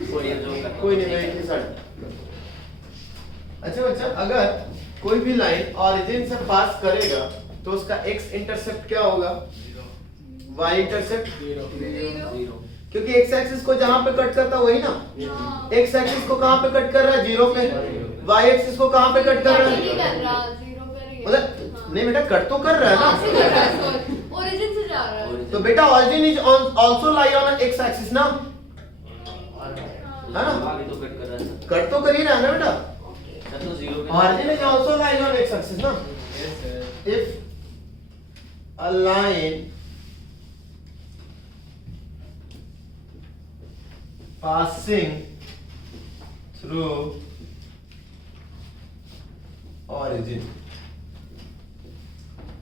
कोई नहीं मैं इनके साथ। अच्छा बच्चा, अगर कोई भी लाइन ओरिजिन से पास करेगा तो उसका x इंटरसेप्ट क्या होगा? y इंटरसेप्ट 0 क्योंकि x एक्सिस को जहां पे कट करता वही ना। x एक्सिस को कहां पे कट कर रहा है? 0 पे। y एक्सिस को कहां पे कट कर रहा है? मतलब नहीं बेटा, कट तो कर रहा है ना। ओरिजिन से जा रहा है। तो बेटा origin is also lie on x axis ना, है ना? कट तो कर ही रहा है ना बेटा। Origin is also lying on x axis, na? Yes, sir. If a line passing through origin,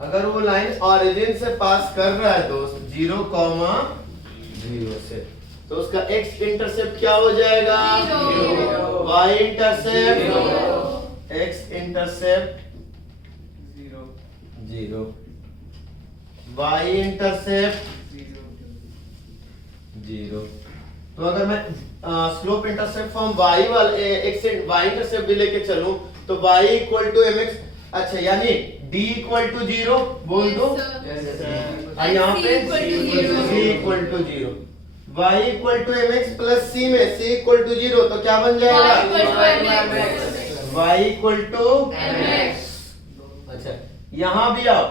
अगर वो लाइन origin से पास कर रहा है दोस्त 0,0 से, तो उसका x इंटरसेप्ट क्या हो जाएगा? 0। y intercept x intercept 0, y intercept 0। तो अगर मैं स्लोप इंटरसेप्ट फ्रॉम y वाले x y इंटरसेप्ट भी लेके चलूं तो y इक्वल टू mx। अच्छा, यानी d इक्वल टू 0 बोल दो। और यहाँ पे c equal to 0, y equal to mx plus c में c इक्वल टू 0, तो क्या बन जाएगा? y equal to mx। अच्छा, यहाँ भी आओ,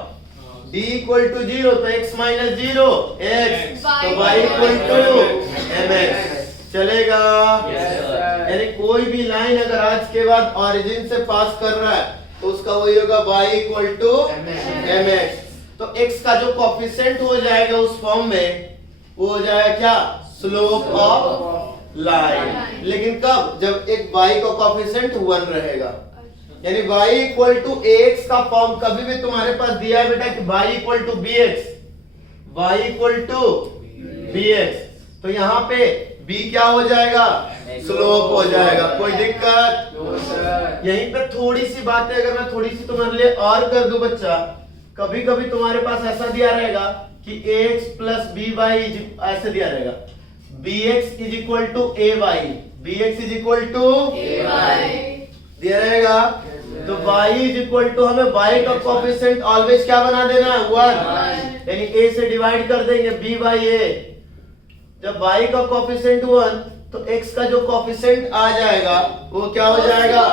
d इक्वल टू 0 तो x माइनस 0 x, तो y इक्वल टू mx। चलेगा? यानी कोई भी लाइन अगर आज के बाद ओरिजिन से पास कर रहा है तो उसका वही होगा y इक्वल टू mx। तो x का जो कोफिशिएंट हो जाएगा उस फॉर्म में वो हो जाएगा क्या? Slope of line. लेकिन कब? जब एक y का कोफिशिएंट 1 रहेगा। यानी y इक्वल टू ax का फॉर्म कभी भी तुम्हारे पास दिया है बेटा कि y equal to bx, y equal to bx, तो यहाँ पे b क्या हो जाएगा? स्लोप हो जाएगा। कोई दिक्कत? यहीं पे थोड़ी सी बातें अगर मैं थोड़ी सी तुम्हारे लिए और कर दूं बच्चा, कभी कभी तुम्हारे पास ऐसा दिया रहेगा कि ax प्लस by ऐसे दिया रहेगा, bx is equal to ay, bx is equal to दिया रहेगा। तो y इज इक्वल टू हमें y का कोफिशिएंट ऑलवेज क्या बना देना है? 1। यानी a से डिवाइड कर देंगे b बाई a। जब y का कोफिशिएंट 1 तो x का जो कोफिशिएंट आ जाएगा वो क्या हो जाएगा?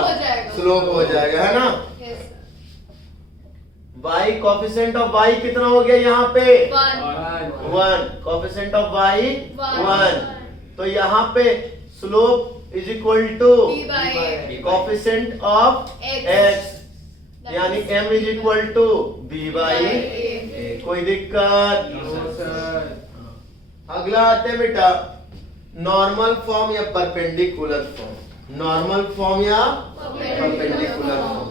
स्लोप हो जाएगा, है ना? y कोफिशिएंट ऑफ y कितना हो गया यहाँ पे? 1। कोफिशिएंट ऑफ y 1, तो यहाँ पे slope is equal to coefficient of x, यानी m is equal to b by a। कोई दिक्कत? अगला आते हैं बेटा नॉर्मल फॉर्म या परपेंडिकुलर फॉर्म। नॉर्मल फॉर्म या परपेंडिकुलर फॉर्म।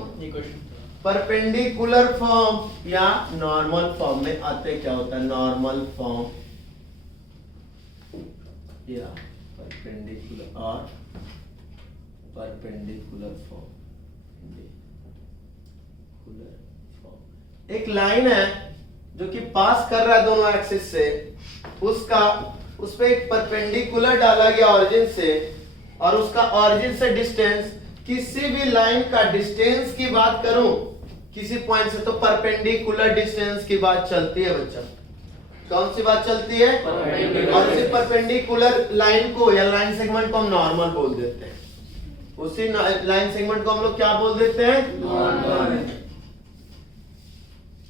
परपेंडिकुलर फॉर्म या नॉर्मल फॉर्म में आते क्या होता है? नॉर्मल फॉर्म या परपेंडिकुलर और परपेंडिकुलर फॉर्म। एक लाइन है जो कि पास कर रहा है दोनों एक्सिस से, उस पे एक परपेंडिकुलर डाला गया ओरिजिन से, और उसका ओरिजिन से डिस्टेंस, किसी भी लाइन का डिस्टेंस की बात करूं किसी पॉइंट से तो परपेंडिकुलर डिस्टेंस की बात चलती है बच्चा। कौन सी बात चलती है? और उसी परपेंडिकुलर लाइन को या लाइन सेगमेंट को हम नॉर्मल बोल देते हैं। उसी लाइन सेगमेंट को हम लोग क्या बोल देते हैं? नॉर्मल।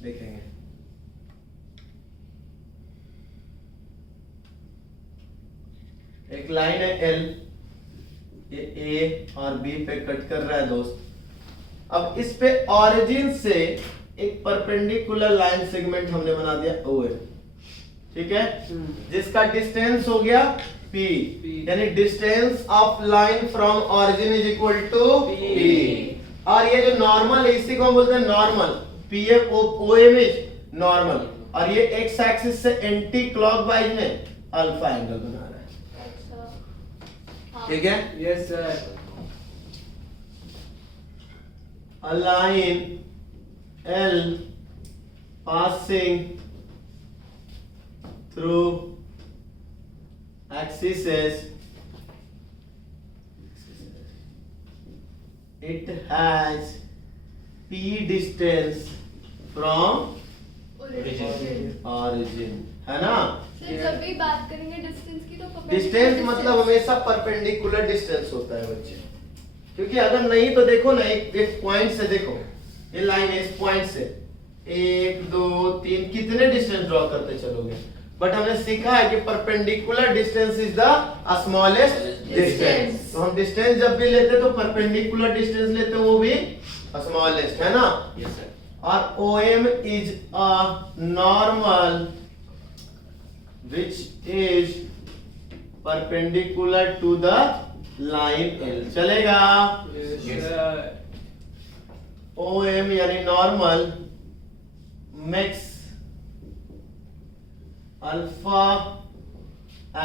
देखेंगे एक लाइन है L, ये A और B पे कट कर रहा है दोस्त। अब इस पे ओरिजिन से एक परपेंडिकुलर लाइन सेगमेंट हमने बना दिया OA, ठीक है, जिसका डिस्टेंस हो गया P, यानी distance of line from origin is equal to P। और ये जो नॉर्मल है इसी को हम बोलते हैं normal, PM OM is normal, और ये एक्स एक्सिस से एंटी क्लॉकवाइज में अल्फा एंगल बना रहा है। ठीक है? Yes sir. A line L passing through axes it has p distance from origin, है ना? सर जब भी बात करेंगे डिस्टेंस की तो डिस्टेंस मतलब हमेशा परपेंडिकुलर डिस्टेंस होता है बच्चे, क्योंकि अगर नहीं तो देखो ना, एक पॉइंट से देखो, ये लाइन है, इस पॉइंट से 1 2 3 कितने डिस्टेंस ड्रॉ करते चलोगे, बट हमने सीखा है कि perpendicular distance is the smallest distance. तो हम डिस्टेंस जब भी लेते तो परपेंडिकुलर डिस्टेंस लेते वो भी स्मॉलेस्ट, है ना? Yes, sir. और OM is a normal which is perpendicular to the line L, चलेगा? Yes, sir. OM यानी normal makes alpha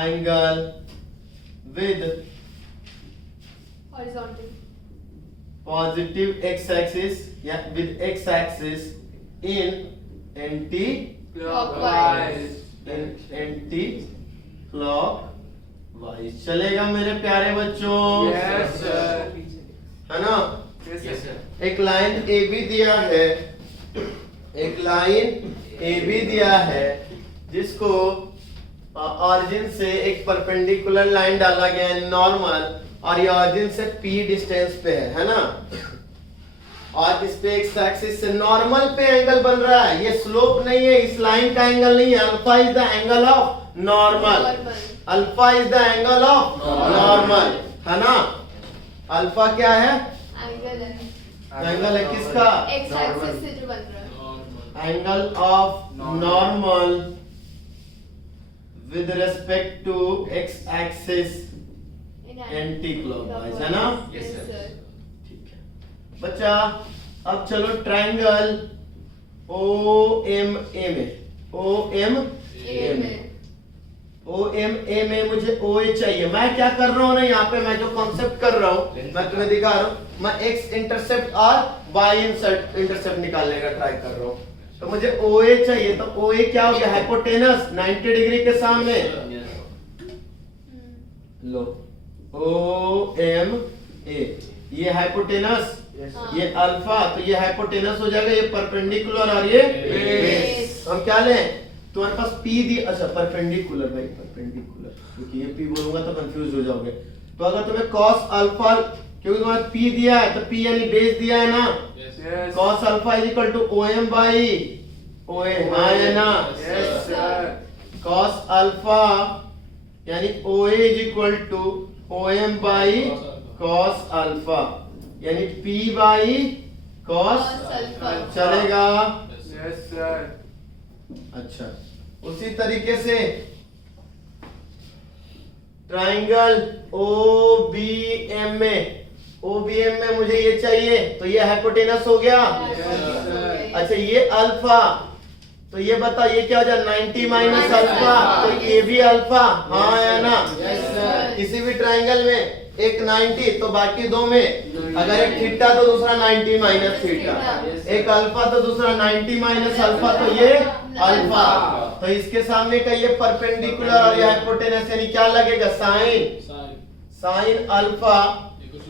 angle with horizontal positive x-axis या with x-axis in anti Clockwise. clockwise, चलेगा मेरे प्यारे बच्चों? Yes, sir. है ना? Yes, sir. एक लाइन ए बी दिया है, एक लाइन ए बी दिया है जिसको ऑरिजिन से एक परपेंडिकुलर लाइन डाला गया है नॉर्मल, और ये ऑरिजिन से p डिस्टेंस पे है ना? और इस पे एक्स एक्सिस से नॉर्मल पे एंगल बन रहा है, ये स्लोप नहीं है, इस लाइन का एंगल नहीं है। Alpha is the angle of normal, alpha is the angle of normal, है ना? अल्फा क्या है? एंगल है, एंगल है किसका? एक्स एक्सिस से जो बन रहा है, angle of normal with respect to x axis anticlockwise, है ना? Yes, sir. ठीक है बच्चा, अब चलो ट्रायंगल OMA में, ए में OMA में मुझे OA चाहिए। मैं क्या कर रहा हूँ ना, यहाँ पे मैं जो कॉन्सेप्ट कर रहा हूँ मैं तुम्हें दिखा रहा हूँ, मैं एक्स इंटरसेप्ट और वाई इंटरसेप्ट निकालने का ट्राई कर रहा हूँ। तो मुझे OA चाहिए, तो OA क्या हो गया? हाइपोटेनस 90 डिग्री के सामने लो, OMA, ये हाइपोटेनस, ये अल्फा, तो ये हाइपोटेनस हो जाएगा, ये परपेंडिकुलर और ये बेस। हम क्या लें? तुम्हारे पास P दी, अच्छा परपेंडिकुलर भाई, परपेंडिकुलर, क्योंकि ये P बोलूंगा तो कंफ्यूज हो जाओगे। तो अगर तुम्हें cos अल्फा, क्योंकि तुम्हारे P दिया है तो P यानी बेस दिया है ना? Yes. cos alpha is equal to OM by OA, हाँ है ना? Yes, sir. cos अल्फा यानी OA is equal to OM by cos alpha, यानी P by cos Cos alpha. चलेगा? Yes, sir. अच्छा, उसी तरीके से ट्रायंगल OBM में मुझे ये चाहिए, तो ये हाइपोटेनस हो गया। अच्छा, ये अल्फा, तो ये बता ये क्या हो जाए? 90 माइनस अल्फा, तो ये भी अल्फा, हाँ या ना? किसी भी ट्रायंगल में एक 90 तो बाकी दो में, अगर एक थीटा तो दूसरा 90 माइनस थीटा, एक अल्फा तो दूसरा 90 माइनस अल्फा, तो ये अल्फा। तो इसके सामने का ये परपेंडिकुलर और ये हाइपोटेनस, यानी क्या लगेगा? Sine alpha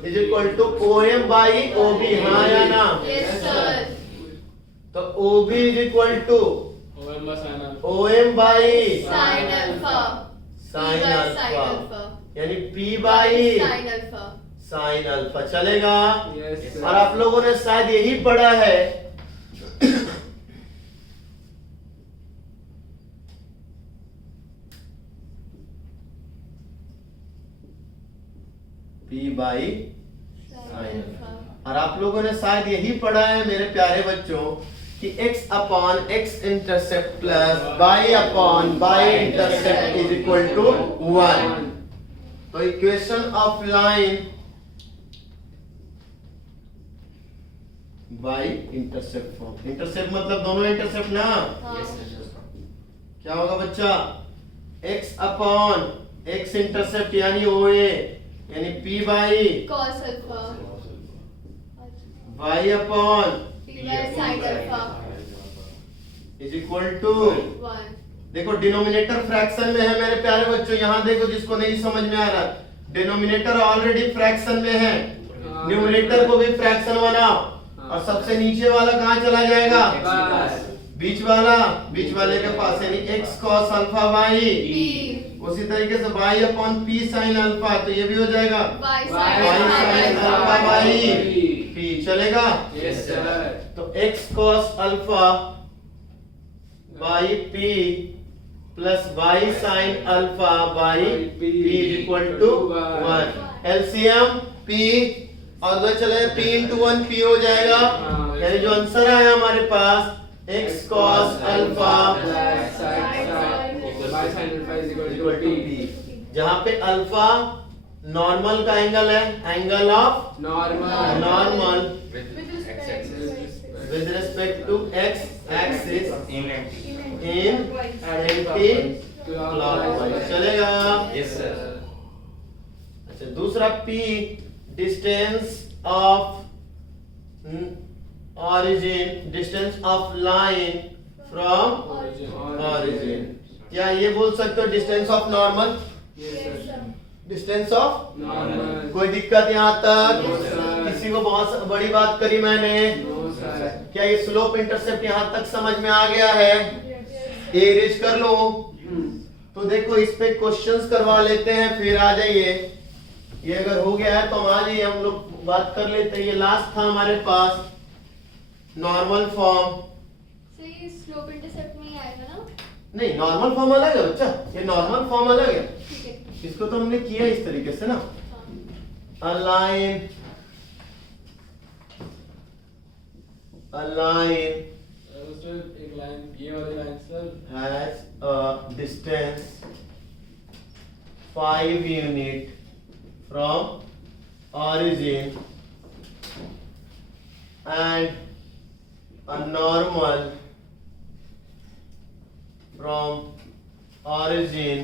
is equal to OM by OB, हाँ या ना? तो OB is equal to OM by sine alpha, sine alpha, यानी P by sine alpha. Sine alpha, चलेगा? Yes, sir. और आप लोगों ने शायद यही पढ़ा है P बाई साइन अल्फा, और आप लोगों ने शायद यही पढ़ा है मेरे प्यारे बच्चों कि x upon x intercept plus y upon y intercept is equal to 1। तो equation of line y intercept form, intercept मतलब दोनों इंटरसेप्ट ना? क्या होगा बच्चा? x अपॉन x इंटरसेप्ट यानी OA, यानी P by cos alpha, y upon P by sine alpha is equal to, 1। देखो डिनोमिनेटर फ्रैक्शन में है मेरे प्यारे बच्चों, यहाँ देखो जिसको नहीं समझ में आ रहा, डिनोमिनेटर ऑलरेडी फ्रैक्शन में है, न्यूमरेटर को भी फ्रैक्शन बनाओ और सबसे नीचे वाला कहाँ चला जाएगा? बस बीच वाले के पास, यानी x cos alpha y। P उसी तरीके से y upon p sin alpha, तो ये भी हो जाएगा Y y sin sin alpha alpha y y p, चलेगा? यस सर तो x cos alpha y p plus y sin alpha y p is equal to 1। LCM p और उधर चले p into 1 p हो जाएगा, यानी जो आंसर आया हमारे पास x cos अल्फा इक्वल टू p, जहाँ पे अल्फा नॉर्मल का एंगल है, angle of normal with respect to x axis in anti-clockwise, चलेगा? यस सर अच्छा, दूसरा p distance of origin, distance of line from origin, क्या ये बोल सकते हो distance of normal? Distance of normal कोई दिक्कत यहाँ तक? No, sir. किसी को बहुत बड़ी बात करी मैंने? नो सर क्या ये स्लोप इंटरसेप्ट यहाँ तक समझ में आ गया है? एरेज कर लो। तो देखो इस पे क्वेश्चंस करवा लेते हैं, फिर आ जाइए। ये अगर हो गया है तो हम आ जाइए, हम लोग बात कर लेते हैं। ये लास्ट था हमारे पास नॉर्मल फॉर्म। So ये slope intercept में ही आएगा ना? नहीं, नॉर्मल फॉर्म अलग है बच्चा, ये नॉर्मल फॉर्म अलग है। ठीक है। इसको तो हमने किया इस तरीके से ना, हाँ। अलाइन एक लाइन ये वाली line sir has a distance 5 unit from origin and a normal from origin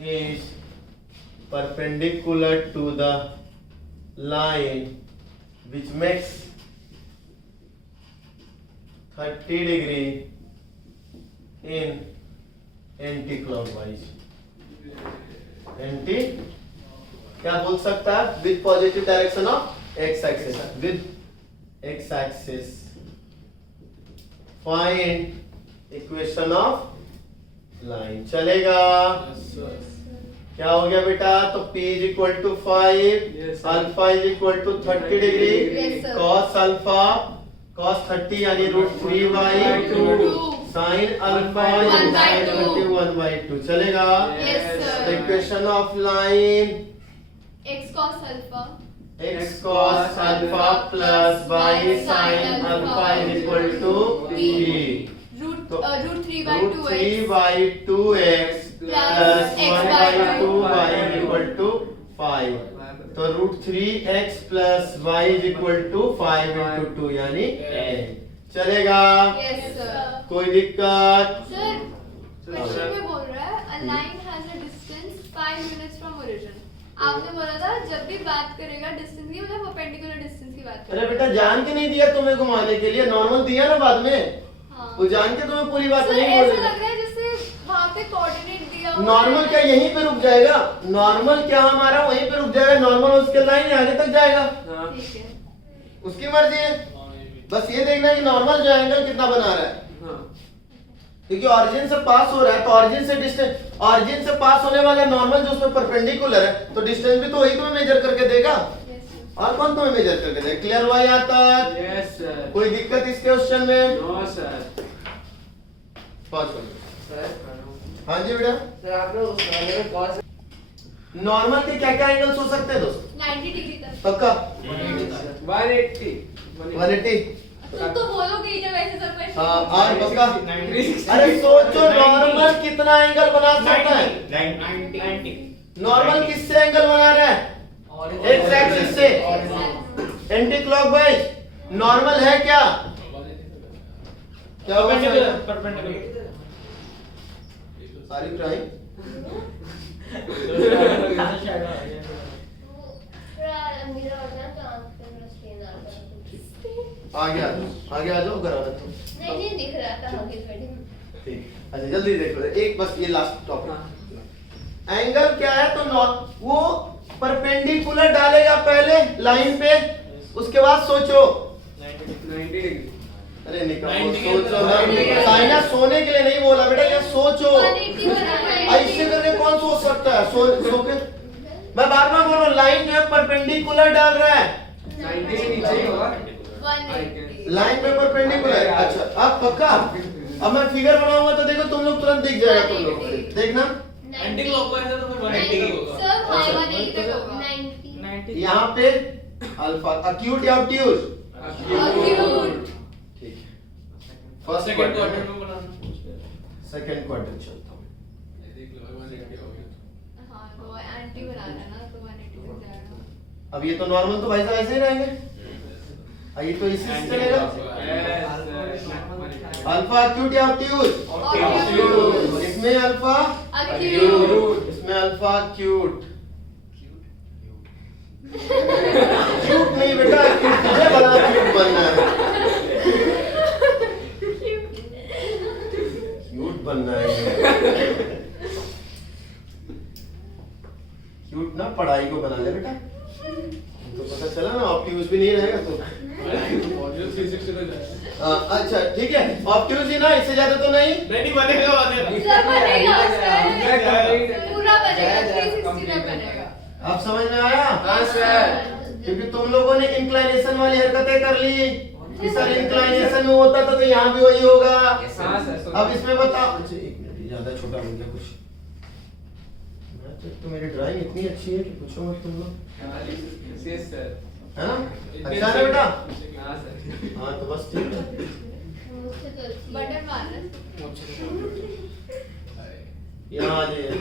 is perpendicular to the line which makes 30 degree in anti-clockwise। Anti क्या बोल सकता है? With positive direction of x axis, with x axis. Find equation of line, चलेगा? Yes sir क्या हो गया बेटा? तो P is equal to 5, Yes, sir. Alpha is equal to 30 degree, Yes, sir. cos alpha cos 30 यानी √3/2, sin alpha 1/2, 1/2, चलेगा? Yes, sir. The equation of line X cos alpha x cos alpha plus y sin alpha is equal to P. root 3/2x √3/2x plus 1/2y is equal to 5. तो √3x plus y is equal to 5 into 2 यानी 10, चलेगा? Yes sir. कोई दिक्कत? Sir, question में बोल रहा है a line has a distance 5 units from origin. आपने बोला था जब भी बात करेगा डिस्टेंस की, मतलब परपेंडिकुलर डिस्टेंस की बात अरे करेगा। बेटा जान के नहीं दिया तुम्हें घुमाने के लिए, नॉर्मल दिया ना बाद में, हाँ। वो जान के तुम्हें पूरी बात Sir, नहीं ऐसा बोली। लग रहा है जैसे वहाँ पे कोऑर्डिनेट दिया हुआ नॉर्मल है। क्या यहीं पे रुक जाएगा? नॉर्मल क्या हमारा वहीं पे रुक जाएगा, नॉर्मल उसके लाइन आगे तक जाएगा, ठीक है। उसकी मर्जी है। बस ये देखना है कि नॉर्मल जो एंगल कितना बना रहा है, क्योंकि ऑरिजिन से पास हो रहा है, तो ऑरिजिन से डिस्टेंस, ऑरिजिन से पास होने वाला नॉर्मल जो उसमें परपेंडिकुलर है, तो डिस्टेंस भी तो वही तुम्हें मेजर करके देगा, Yes sir. और कौन तुम्हें मेजर करके देगा? क्लियर हुआ यहाँ तक? यस सर कोई दिक्कत इस क्वेश्चन में? नो सर पॉज करो। सर हाँ जी बेटा, आपने उस वाले में कौन सा नॉर्मल के क्या क्या एंगल्स हो सकते हैं दोस्त? 90 डिग्री तक। पक्का? 180 180? तुम तो बोलोगे ही जब ऐसे सब क्वेश्चन। हाँ, और पक्का? अरे सोचो नॉर्मल कितना एंगल बना सकता है? 90 नॉर्मल किससे एंगल बना रहा है? एक्स एक्सिस से, एंटी क्लॉकवाइज। नॉर्मल है क्या? क्या होगा? सारी क्राइम आगे आ जाओ करा रहा तुम। नहीं दिख रहा था आगे खड़ी। ठीक, अच्छा जल्दी देखो, एक बस ये लास्ट टॉपिक। एंगल क्या है? तो वो परपेंडिकुलर डालेगा पहले लाइन पे, उसके बाद सोचो। 90 डिग्री। अरे निकालो 90 सोचो ना, 90 साइना सोने के लिए नहीं बोला बेटा, ये सोचो। 180 बनाना है। ऐसे करके कौन सोच सकता है? सो के मैं बार बार बोल रहा हूँ, लाइन जो है परपेंडिकुलर डाल रहा है, 90 से नीचे ही होगा। 180 लाइन पे परपेंडिकुलर। अच्छा अब पक्का, अब मैं फिगर बनाऊंगा तो देखो तुम लोग तुरंत दिख जाएगा तुम लोग को। देखना एंटी क्लॉकवाइज है तो फिर 180 का होगा। सर हाई 180 तक होगा। 90 यहाँ पे अल्फा अक्यूट या ऑब्ट्यूज? Acute। ठीक है, first first second quadrant quadrant में बनाना। सेकंड क्वाड्रेंट चलता हूँ। ये देख लो 180 हो गया। हाँ तो एंटी बनाना है ना, तो 180 तक जाएगा। अब ये तो नॉर्मल तो भाई साहब ऐसे ही रहेंगे, ये तो इसी से चलेगा। अल्फा अक्यूट या ऑब्ट्यूज? Acute। इसमें अल्फा Acute। इसमें अल्फा क्यूट। क्यूट नहीं बेटा, क्यूट तुझे बड़ा क्यूट बनना है, क्यूट बनना है। क्यूट ना पढ़ाई को बना ले बेटा, तो पता चला ना ऑब्ट्यूज भी नहीं रहेगा तो। 360 पे जाएगा। अच्छा ठीक है, ऑब्ट्यूज ही ना, इससे ज्यादा तो नहीं। नहीं बनेगा सर बनेगा बनेगा। पूरा बनेगा, 360 तक बनेगा। अब समझ में आया? हाँ सर। क्योंकि तुम लोगों ने इंक्लाइनेशन वाली हरकतें कर ली कि सर इंक्लाइनेशन में होता था तो यहाँ भी वही होगा। हाँ सर। अब इसमें बताओ। अच्छा एक मिनट, ज्यादा छोटा बन गया कुछ। तो मेरी ड्राइंग इतनी अच्छी है कि पूछो मत तुम लोग, यस सर। है ना? अच्छा है ना बेटा? हाँ सर। हाँ तो बस ठीक है। मुझसे तो अच्छी है। बटन मारना। यहाँ आ जाइए,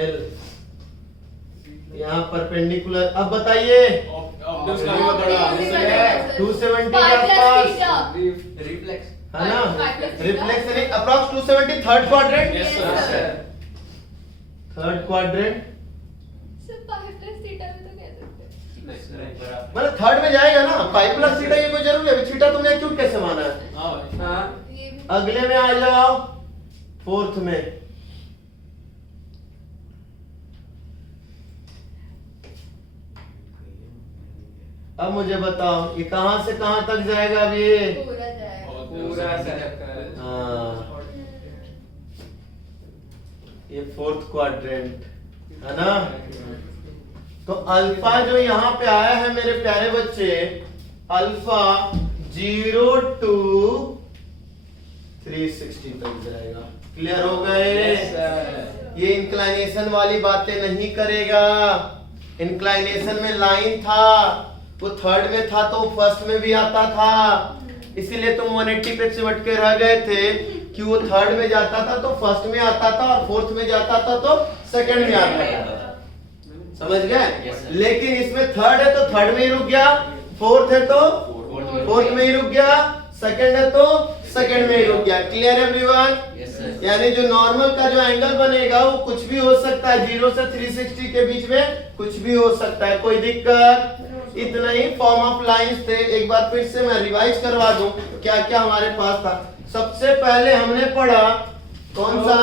एल यहाँ परपेंडिकुलर। अब बताइए ऑब्जेक्ट्स का भी बड़ा 270 के 5 plus आसपास theta। रिफ्लेक्स। है ना? 5 plus theta। रिफ्लेक्स नहीं, approx 270 third quadrant. Yes Yes, sir. Third quadrant sir 5 plus theta में तो कह सकते हैं। मतलब थर्ड में जाएगा ना, 5 प्लस थीटा ये कोई जरूरी है? थीटा तुमने क्यों कैसे माना है? हाँ भाई। हाँ ये भी अगले में आ जाओ, फोर्थ में। अब मुझे बताओ ये कहां से कहां तक जाएगा? अब ये पूरा जाएगा। पूरा सर। हाँ, ये फोर्थ क्वाड्रेंट है ना? तो अल्फा जो यहाँ पे आया है मेरे प्यारे बच्चे, अल्फा 0 to 360 तक जाएगा। क्लियर हो गए? ये इंक्लाइनेशन वाली बातें नहीं करेगा। इंक्लाइनेशन में लाइन था, वो थर्ड में था तो फर्स्ट में भी आता था, इसीलिए तुम 180 पे सिमट के रह गए थे कि वो थर्ड में जाता था तो फर्स्ट में आता था, और फोर्थ में जाता था तो सेकंड में आता था। समझ गए? लेकिन इसमें थर्ड है तो थर्ड में ही रुक गया, फोर्थ है तो फोर्थ में ही रुक गया, सेकंड है तो सेकंड में ही रुक गया। Clear everyone? यानी जो नॉर्मल का जो एंगल बनेगा वो कुछ भी हो सकता है, 0 से 360 के बीच में कुछ भी हो सकता है, कोई दिक्कत? इतना ही फॉर्म ऑफ लाइंस थे। एक बार फिर से मैं रिवाइज करवा दूं क्या क्या हमारे पास था। सबसे पहले हमने पढ़ा कौन सा?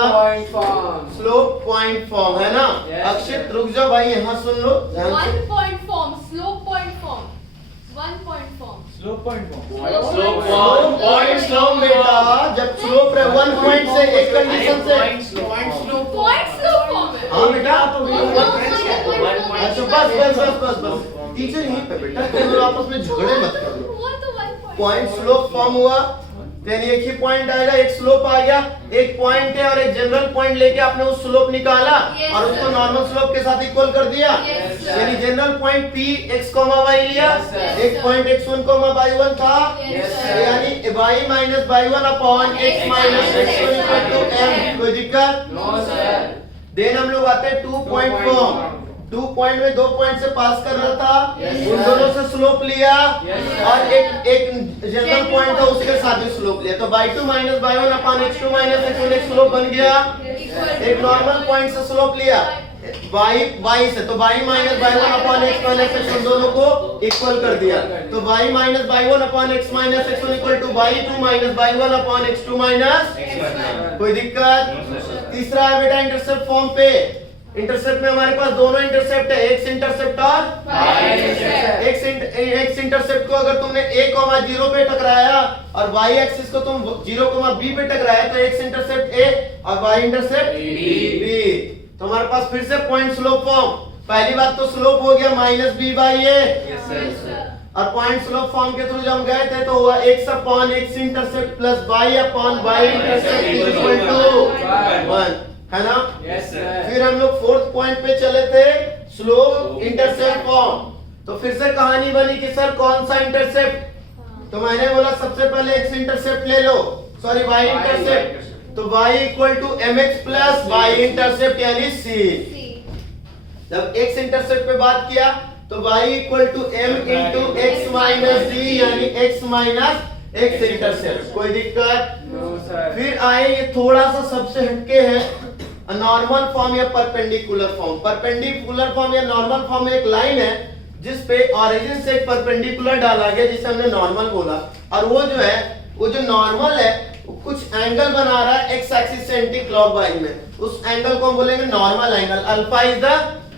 स्लोप पॉइंट फॉर्म, है ना? Yes, अक्षित रुक जाओ भाई, यहाँ सुन लो ध्यान से। 1 point form, slope point form, 1 point form। Slope point slope point slope बेटा, जब स्लोप है 1 पॉइंट से एक कंडीशन से। Point slope form है। हाँ बेटा, अच्छा, बस टीचर यहीं पे बेटा, तुम लोग आपस में झगड़े मत करो। वो तो 1 point। पॉइंट स्लोप फॉर्म हुआ, यानी एक ही पॉइंट आएगा, एक स्लोप आ गया, एक पॉइंट है और एक जनरल पॉइंट लेके आपने उस स्लोप निकाला Yes, और उसको sir. नॉर्मल स्लोप के साथ इक्वल कर दिया। Yes, sir. यानी general point P x, y लिया, Yes, sir. एक पॉइंट x1, y1 था, Yes, sir. यानी y minus y1 upon x minus x1 equal to m। कोई दिक्कत? No sir. देन हम लोग आते हैं 2 पॉइंट फॉर्म। 2 पॉइंट में 2 पॉइंट से पास कर रहा था, Yes, उन sir. दोनों से स्लोप लिया Yes, sir. और एक जनरल पॉइंट था उसके साथ भी स्लोप लिया, तो y2 minus y1 upon x2 minus x1 एक स्लोप बन गया। एक नॉर्मल पॉइंट से स्लोप लिया y से, तो y minus y1 upon x minus x1 दोनों को इक्वल कर दिया, तो y minus y1 upon x minus x1 equal to y2 minus y1 upon x2 minus. कोई दिक्कत? तीसरा है बेटा इंटरसेप्ट फॉर्म पे, इंटरसेप्ट में हमारे पास दोनों इंटरसेप्ट है, एक्स इंटरसेप्ट और Y intercept। एक्स इंटरसेप्ट को अगर तुमने a, 0 पे टकराया और y एक्सिस को तुम 0, b पे टकराया तो एक्स इंटरसेप्ट a और y इंटरसेप्ट b। तो हमारे पास फिर से पॉइंट स्लोप फॉर्म। पहली बात तो स्लोप हो गया -b/a Yes, sir। और पॉइंट स्लोप फॉर्म के थ्रू जब हम गए थे तो हुआ x upon x intercept plus y upon y intercept is equal to 1, है ना? Yes, sir. फिर हम लोग फोर्थ पॉइंट पे चले थे, स्लोप इंटरसेप्ट फॉर्म। तो फिर से कहानी बनी कि सर कौन सा इंटरसेप्ट, तो मैंने बोला सबसे पहले x इंटरसेप्ट ले लो, सॉरी y इंटरसेप्ट। तो y equal to mx plus y intercept यानी c। C। जब x इंटरसेप्ट पे बात किया तो y equal to m into x minus d यानी x माइनस x इंटरसेप्ट। कोई दिक्कत? No, sir. फिर आए ये थोड़ा सा सबसे हटके है, नॉर्मल फॉर्म या परपेंडिकुलर फॉर्म। परपेंडिकुलर फॉर्म या नॉर्मल फॉर्म में एक लाइन है जिस पे ऑरिजिन से एक परपेंडिकुलर डाला गया जिसे हमने नॉर्मल बोला, और वो जो है वो जो नॉर्मल है वो कुछ एंगल बना रहा है एक्स एक्सिस से एंटी क्लॉकवाइज में। उस एंगल को हम बोलेंगे normal angle. Alpha is the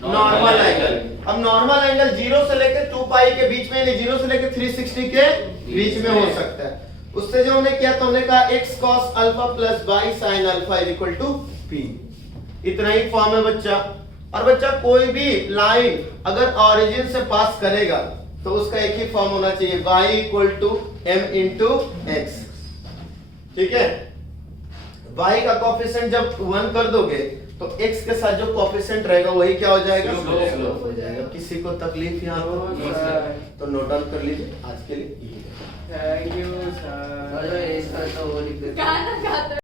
normal angle. अब नॉर्मल एंगल 0 से लेकर 2 पाई के बीच में, यानी 0 से लेकर 360 के बीच में हो सकता है। उससे जो हमने किया तो हमने कहा x cos alpha plus y sin alpha is equal to p। इतना ही फॉर्म है बच्चा। और बच्चा कोई भी लाइन अगर ऑरिजिन से पास करेगा तो उसका एक ही फॉर्म होना चाहिए, y equal to m into x. ठीक है? y का कोफिशिएंट जब 1 कर दोगे तो x के साथ जो कोफिशिएंट रहेगा वही क्या हो जाएगा? Slope हो जाएगा। किसी को तकलीफ यहाँ No, पर sir. तो नोट डाउन कर लीजिए आज के लिए। Thank you, sir. चलो इसका तो वो लिख देते हैं। गाना गाते